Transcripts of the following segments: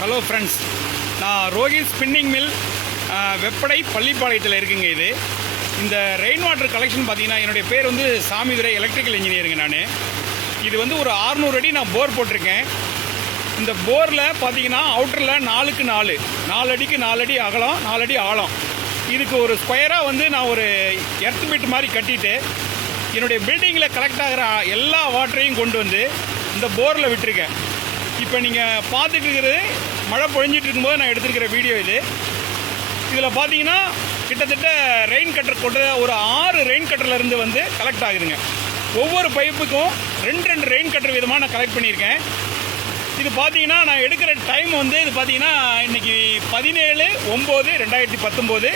Hello friends, நான் Rohit spinning mill Veppadai பள்ளிப்பாளையத்தில் இருக்குங்க. இந்த ரெயின் வாட்டர் கலெக்ஷன் பார்த்தீங்கன்னா, என்னுடைய பேர் வந்து சாமிதுரை, எலக்ட்ரிக்கல் இன்ஜினியருங்க. இது வந்து ஒரு 600 அடி நான் போர் போட்டிருக்கேன். இந்த போரில் பார்த்தீங்கன்னா அவுட்டரில் 4க்கு 4 அடிக்கு 4 அடி அகலம், 4 அடி ஆழம். இதுக்கு ஒரு ஸ்கொயராக வந்து நான் ஒரு எர்த் பிட் மாதிரி கட்டிட்டு என்னுடைய பில்டிங்கில் கலெக்ட் ஆகிற எல்லா வாட்டரையும் கொண்டு வந்து இந்த போரில் விட்டுருக்கேன். இப்போ நீங்கள் பார்த்துட்டு இருக்கிறது மழை பொழிஞ்சிட்டு இருக்கும்போது நான் எடுத்துருக்கிற வீடியோ இது. இதில் பார்த்தீங்கன்னா கிட்டத்தட்ட ரெயின் கட்டர் கொண்ட ஒரு 6 ரெயின் கட்டர்லேருந்து வந்து கலெக்ட் ஆகுதுங்க. ஒவ்வொரு பைப்புக்கும் 2 ரெயின் கட்டர் விதமாக நான் கலெக்ட் பண்ணியிருக்கேன். இது பார்த்தீங்கன்னா நான் எடுக்கிற டைம் வந்து இது பார்த்தீங்கன்னா இன்றைக்கி 17/9/2019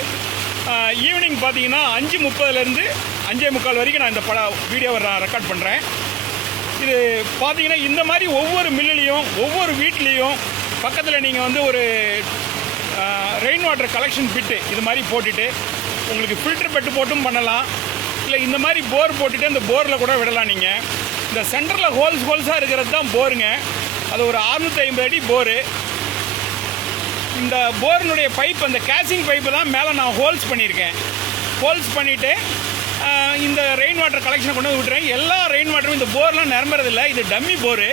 ஈவினிங் பார்த்தீங்கன்னா 5:30லேருந்து 5:45 வரைக்கும் நான் இந்த வீடியோவை நான் ரெக்கார்ட் பண்ணுறேன். இது பார்த்தீங்கன்னா இந்த மாதிரி ஒவ்வொரு மில்லுலேயும் ஒவ்வொரு வீட்லேயும் பக்கத்தில் நீங்கள் வந்து ஒரு ரெயின் வாட்டர் கலெக்ஷன் பிட்டு இது மாதிரி போட்டுட்டு உங்களுக்கு ஃபில்டர் பெட்டு போட்டும் பண்ணலாம். இல்லை இந்த மாதிரி போர் போட்டுட்டு அந்த போரில் கூட விடலாம். நீங்கள் இந்த சென்டரில் ஹோல்ஸாக இருக்கிறது தான் போருங்க. அது ஒரு 650 அடி போரு. இந்த போரினுடைய பைப், அந்த கேசிங் பைப்பு தான் மேலே நான் ஹோல்ஸ் பண்ணியிருக்கேன். ஹோல்ஸ் பண்ணிவிட்டு இந்த ரெயின் வாட்டர் கலெக்ஷனை கொண்டு வந்து விட்டுறேன். எல்லா ரெயின் வாட்டரும் இந்த போர்லாம் நிரம்புறதில்லை. இது டம்மி போரு.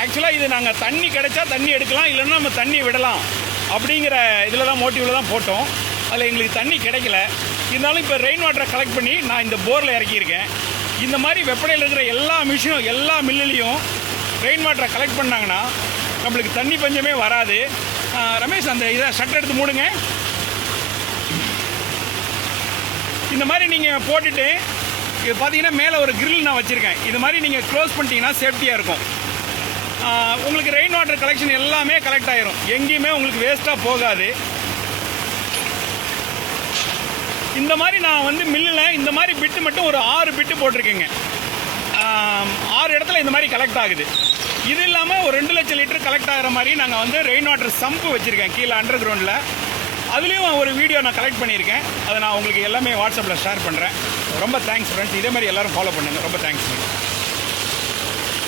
ஆக்சுவலாக இது நாங்கள் தண்ணி கிடைச்சா தண்ணி எடுக்கலாம், இல்லைன்னா நம்ம தண்ணி விடலாம் அப்படிங்கிற இதில் தான் மோட்டிவில் தான் போட்டோம். அதில் எங்களுக்கு தண்ணி கிடைக்கல. இருந்தாலும் இப்போ ரெயின் வாட்டரை கலெக்ட் பண்ணி நான் இந்த போரில் இறக்கியிருக்கேன். இந்த மாதிரி வெப்படையில் இருக்கிற எல்லா மிஷினும் எல்லா மில்லுலேயும் ரெயின் வாட்டரை கலெக்ட் பண்ணாங்கன்னா நம்மளுக்கு தண்ணி பஞ்சமே வராது. ரமேஷ், அந்த இதை ஷட்டர் எடுத்து மூடுங்க. இந்த மாதிரி நீங்கள் போட்டுட்டு இது பார்த்தீங்கன்னா மேலே ஒரு கிரில் நான் வச்சுருக்கேன். இது மாதிரி நீங்கள் க்ளோஸ் பண்ணிட்டீங்கன்னா சேஃப்டியாக இருக்கும். உங்களுக்கு ரெயின் வாட்டர் கலெக்ஷன் எல்லாமே கலெக்ட் ஆகிரும். எங்கேயுமே உங்களுக்கு வேஸ்ட்டாக போகாது. இந்த மாதிரி நான் வந்து மில்லில் இந்த மாதிரி பிட்டு மட்டும் ஒரு 6 பிட்டு போட்டிருக்கேங்க. 6 இடத்துல இந்த மாதிரி கலெக்ட் ஆகுது. இது இல்லாமல் ஒரு 2 லட்சம் லிட்டர் கலெக்ட் ஆகிற மாதிரி நாங்கள் வந்து ரெயின் வாட்டர் சம்பு வச்சுருக்கேன் கீழே அண்டர் கிரவுண்டில். அதுலேயும் ஒரு வீடியோ நான் கலெக்ட் பண்ணியிருக்கேன். அதை நான் உங்களுக்கு எல்லாமே வாட்ஸ்அப்பில் ஷேர் பண்ணுறேன். ரொம்ப தேங்க்ஸ் ஃப்ரெண்ட்ஸ். இதே மாதிரி எல்லோரும் ஃபாலோ பண்ணுங்கள். ரொம்ப தேங்க்ஸ்.